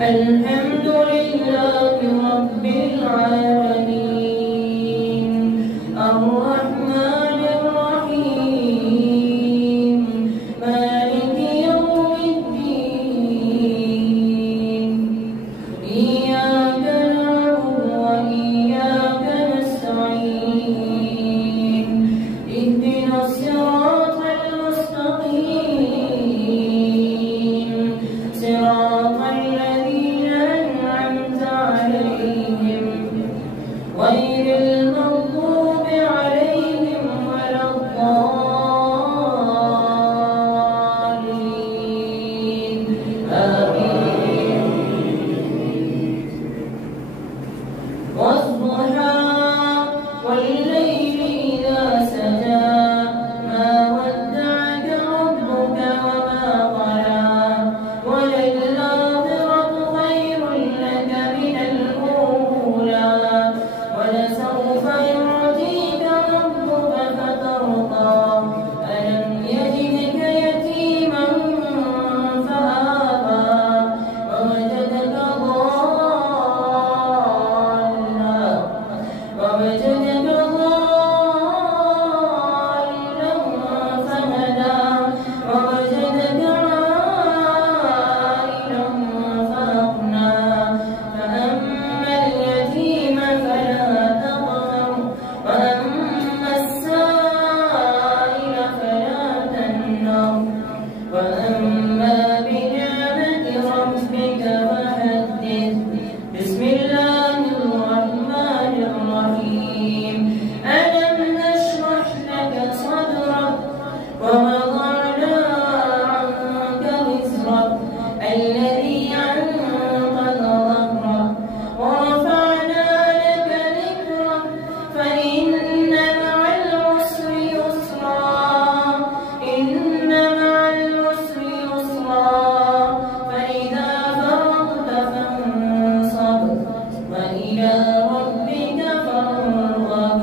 الحمد لله رب العالمين الرحمن الرحيم مالك يوم الدين إياك نعبد وإياك نستعين اهدنا الصراط المستقيم صراط الذين أنعمت عليهم غير المغضوب عليهم ولا الضالين آمين. والضحى والليل إذا سجى ما ودعك ربك وما قلى وللآخرة خير لك من الأولى ولسوف يعطيك ربك فترضى ألم يجدك يتيما فآوى ووجدك ضالا فهدى ووجدك عائلا فأغنى فأما اليتيم فلا تقهر وأما السائل فلا تنهر وأما بنعمة ربك فحدث. بسم الله الرحمن الرحيم ألم نشرح لك صدرك ووضعنا عنك وزرك الذي أنقض ظهرك ورفعنا لك ذكرك فإن مع العسر يسرا إن مع العسر يسرا فإذا فرغت فانصب وإلى ربك فارغب.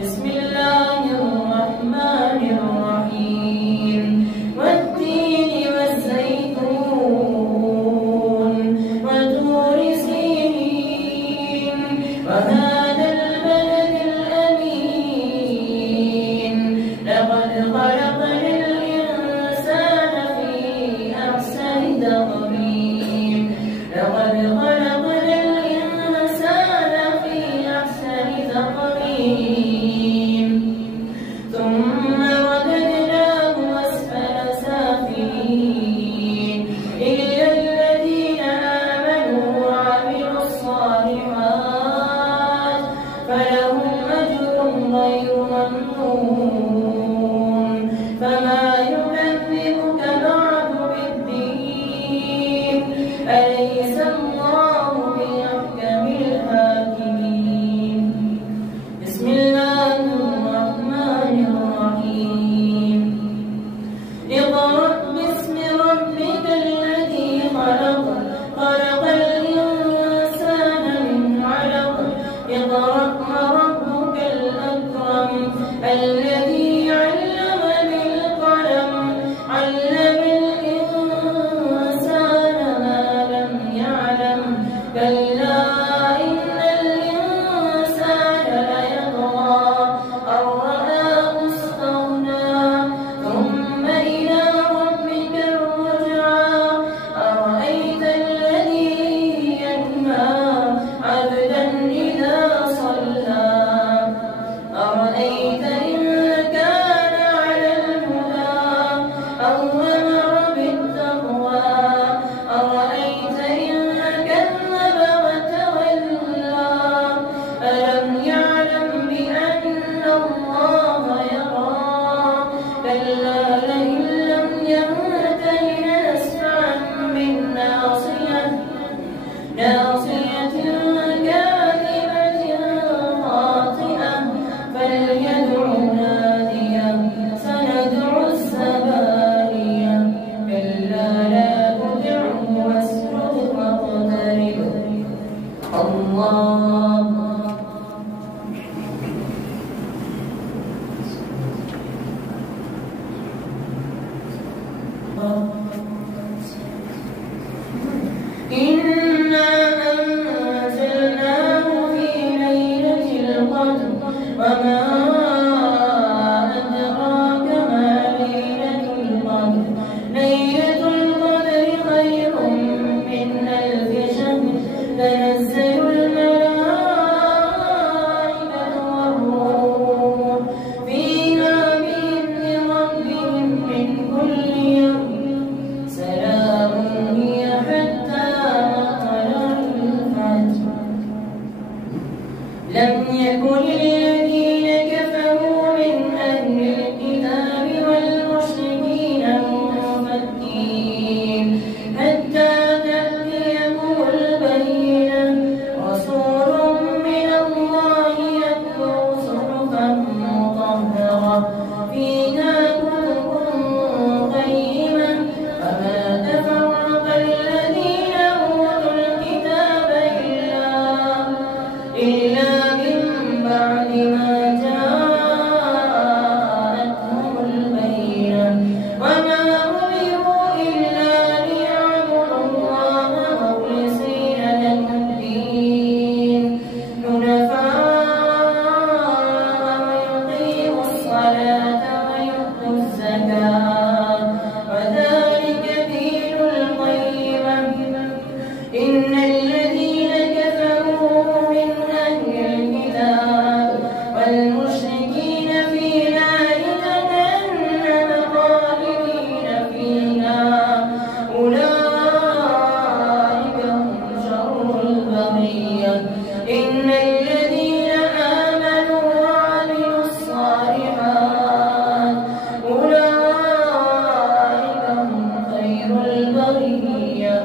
بسم الله الرحمن الرحيم والتين والزيتون وطور سينين وهذا البلد الأمين لقد خلقنا الإنسان في أحسن تقويم لقد خلقنا الإنسان في أحسن تقويم ثم رددناه أسفل سافلين إلا الذين آمنوا وعملوا الصالحات فلهم أجر غير ممنون. فما يكذبك بعد بالدين أليس الله بأحكم الحاكمين. بسم الله الرحمن الرحيم اقرأ باسم ربك الذي خلق خلق الإنسان من علق اقرأ وربك الأكرم الذي علم بالقلم علم الإنسان ما لم يعلم كلا إن الإنسان ليطغى أن رآه استغنى ثم إلى ربك الرجعى أرأيت الذي ينهى عبدا إذا صلى أرأيت إن كان على الهدى أو أمر بالتقوى أرأيت إن كذب وتولى ألم يعلم بأن الله يرى كلا لئن لم ينته لنسفعا بالناصية ناصية كاذبة خاطئة فليدع ناديه سندع الزبانية كلا لا تطعه واسجد واقترب. الله إن وما أدراك ما ليلة القدر ليلة القدر خير من ألف شهر تنزل الملائكة والروح فيها بإذن ربهم من كل يوم سلام هي حتى مطلع الفجر. لم يكن الذين كفروا من أهل الكتاب والمشركين منفكين حتى تأتيهم البينة رسول من الله يتلو صحفا مطهرة فيها كتب قيمة وما تفرق الذين أوتوا الكتاب إلا من بعد ما جاءتهم البينة وما أمروا إلا ليعبدوا الله مخلصين له الدين حنفاء ويقيموا الصلاة ويؤتوا الزكاة وذلك دين القيمة. إن الذين كفروا من أهل الكتاب والمشركين في نار جهنم خالدين فيها أولئك هم شر البرية. إن الذين آمنوا وعملوا الصالحات أولئك هم خير البرية.